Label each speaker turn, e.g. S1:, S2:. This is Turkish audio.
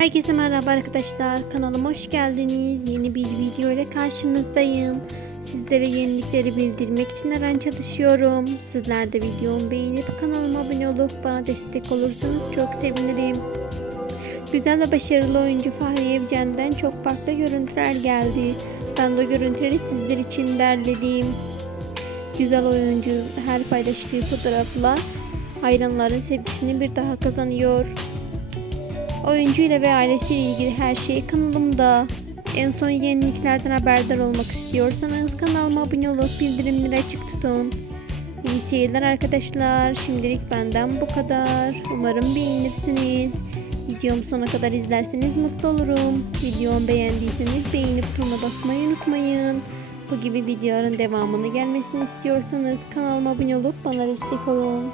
S1: Herkese merhaba arkadaşlar. Kanalıma hoş geldiniz. Yeni bir video ile karşınızdayım. Sizlere yenilikleri bildirmek için her an çalışıyorum. Sizler de videomu beğenip kanalıma abone olup bana destek olursanız çok sevinirim. Güzel ve başarılı oyuncu Fahriye Evcen'den çok farklı görüntüler geldi. Ben de görüntüleri sizler için derledim. Güzel oyuncu her paylaştığı fotoğrafla hayranların sevgisini bir daha kazanıyor. Oyuncuyla ve ailesiyle ilgili her şey kanalımda. En son yeniliklerden haberdar olmak istiyorsanız kanalıma abone olup bildirimleri açık tutun. İyi seyirler arkadaşlar. Şimdilik benden bu kadar. Umarım beğenirsiniz. Videomu sona kadar izlerseniz mutlu olurum. Videomu beğendiyseniz beğeni butonuna basmayı unutmayın. Bu gibi videoların devamını gelmesini istiyorsanız kanalıma abone olup bana destek olun.